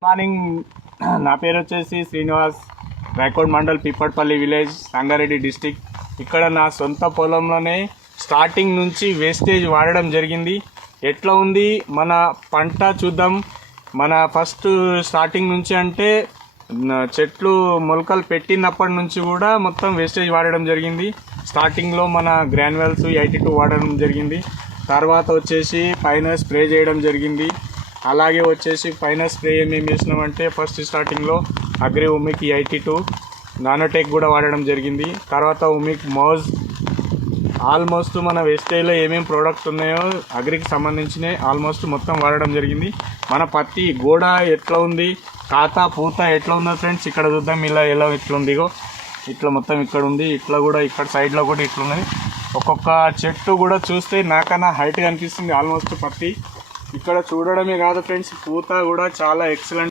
Morning నా పేరు వచ్చేసి శ్రీనివాస్. Raikode mandal పిప్పట్పల్లి village, Sangareddy district. ఇక్కడ నా సొంత పొలంలోనే స్టార్టింగ్ నుంచి వేస్టేజ్ వాడడం జరిగింది. ఎట్లా ఉంది మన పంట చూద్దాం. మన ఫస్ట్ స్టార్టింగ్ నుంచి అంటే చెట్లు మొలకలు పెట్టినప్పటి నుంచి కూడా మొత్తం వేస్టేజ్ వాడడం జరిగింది. స్టార్టింగ్లో మన గ్రాన్యువల్స్ 82 వాడడం జరిగింది. తర్వాత వచ్చేసి పైన స్ప్రే చేయడం జరిగింది. అలాగే వచ్చేసి పైన స్ప్రే ఏమేమి వేసినామంటే ఫస్ట్ స్టార్టింగ్లో అగ్రి ఉమిక్ 82, నానోటెక్ కూడా వాడడం జరిగింది. తర్వాత ఉమిక్ మోజ్. ఆల్మోస్ట్ మన వేస్టేజ్లో ఏమేమి ప్రోడక్ట్స్ ఉన్నాయో అగ్రికి సంబంధించినవి ఆల్మోస్ట్ మొత్తం వాడడం జరిగింది. మన పత్తి గోడ ఎట్లా ఉంది, ఖాతా పూత ఎట్లా ఉందో ఫ్రెండ్స్ ఇక్కడ చూద్దాం. ఇలా ఎలా ఎట్లా ఉందిగో ఇట్లా మొత్తం ఇక్కడ ఉంది. ఇట్లా కూడా ఇక్కడ సైడ్లో కూడా ఇట్లా ఉన్నది. ఒక్కొక్క చెట్టు కూడా చూస్తే నాకన్నా హైట్గా అనిపిస్తుంది ఆల్మోస్ట్ పత్తి. ఇక్కడ చూడడమే కాదు ఫ్రెండ్స్, పూత కూడా చాలా ఎక్సలెంట్.